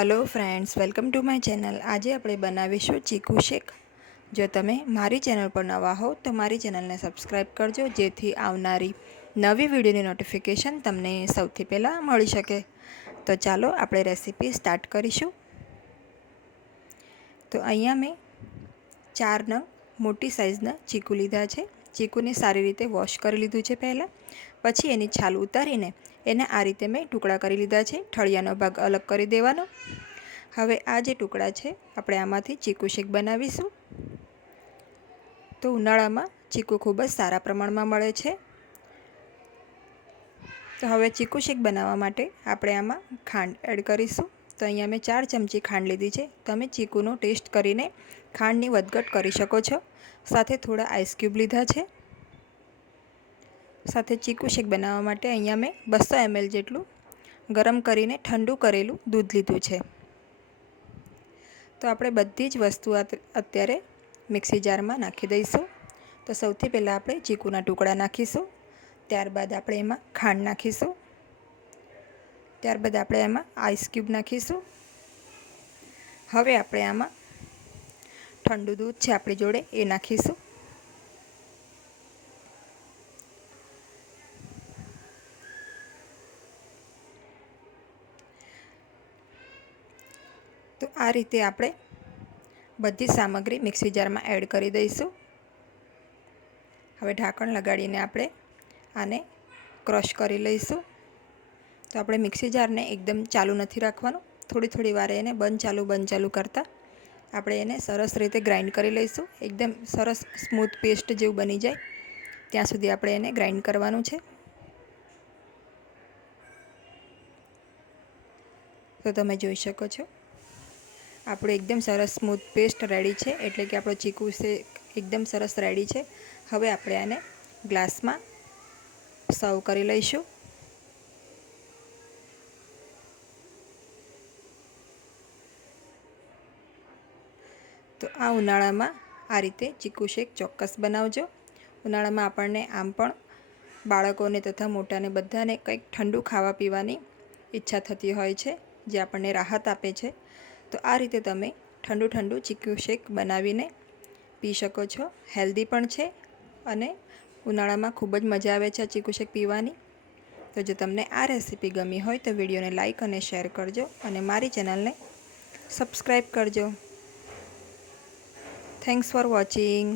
Hello friends, welcome to my channel. आज આપણે બનાવીશું ચીકુ શેક। જો તમે મારી ચેનલ પર નવા હો તો મારી ચેનલને સબસ્ક્રાઇબ કરજો, જેથી આવનારી નવી વિડીયોની નોટિફિકેશન તમને સૌથી પહેલાં મળી શકે। તો ચાલો આપણે રેસીપી સ્ટાર્ટ કરીશું। તો અહીંયા મેં 4 નંગ મોટી સાઇઝના ચીકુ લીધા છે। ચીકુને સારી રીતે વોશ કરી લીધું છે પહેલાં, પછી એની છાલ ઉતારીને એને આ રીતે મેં ટુકડા કરી લીધા છે। ઠળિયાનો ભાગ અલગ કરી દેવાનો। હવે આ જે ટુકડા છે આપણે આમાંથી ચીકુ શેક બનાવીશું। તો ઉનાળામાં ચીકુ ખૂબ જ સારા પ્રમાણમાં મળે છે। તો હવે ચીકુ શેક બનાવવા માટે આપણે આમાં ખાંડ એડ કરીશું। તો અહીંયા મેં 4 ચમચી ખાંડ લીધી છે। તમે ચીકુનો ટેસ્ટ કરીને ખાંડની વધઘટ કરી શકો છો। સાથે થોડા આઈસ ક્યુબ લીધા છે। સાથે ચીકુ શેક બનાવવા માટે અહીંયા મેં 200 ml જેટલું ગરમ કરીને ઠંડુ કરેલું દૂધ લીધું છે। તો આપણે બધી જ વસ્તુ અત્યારે મિક્સી જારમાં નાખી દઈશું। તો સૌથી પહેલાં આપણે ચીકુના ટુકડા નાખીશું, ત્યારબાદ આપણે એમાં ખાંડ નાખીશું, ત્યારબાદ આપણે એમાં આઈસ ક્યુબ નાખીશું। હવે આપણે આમાં ઠંડુ દૂધ છે આપણી જોડે એ નાખીશું। તો આ રીતે આપણે બધી સામગ્રી મિક્સી જારમાં એડ કરી દઈશું। હવે ઢાંકણ લગાડીને આપણે આને ક્રશ કરી લઈશું। તો આપણે મિક્સી જારને એકદમ ચાલુ નથી રાખવાનું, થોડી થોડી વારે એને બંધ ચાલુ કરતાં આપણે એને સરસ રીતે ગ્રાઇન્ડ કરી લઈશું। એકદમ સરસ સ્મૂથ પેસ્ટ જેવું બની જાય ત્યાં સુધી આપણે એને ગ્રાઇન્ડ કરવાનું છે। તો તમે જોઈ શકો છો આપણું એકદમ સરસ સ્મૂથ પેસ્ટ રેડી છે, એટલે કે આપણો ચીકુ શેક એકદમ સરસ રેડી છે। હવે આપણે આને ગ્લાસમાં સર્વ કરી લઈશું। તો આ ઉનાળામાં આ રીતે ચીકુ શેક ચોક્કસ બનાવજો। ઉનાળામાં આપણને આમ પણ બાળકોને તથા મોટાને બધાને કંઈક ઠંડુ ખાવા પીવાની ઈચ્છા થતી હોય છે, જે આપણને રાહત આપે છે। તો આ રીતે તમે ઠંડુ ચીકુ શેક બનાવીને પી શકો છો। હેલ્ધી પણ છે અને ઉનાળામાં ખૂબ જ મજા આવે છે આ ચીકુ શેક પીવાની। તો જો તમને આ રેસીપી ગમી હોય તો વિડીયોને લાઇક અને શેર કરજો અને મારી ચેનલને સબસ્ક્રાઈબ કરજો। Thanks for watching.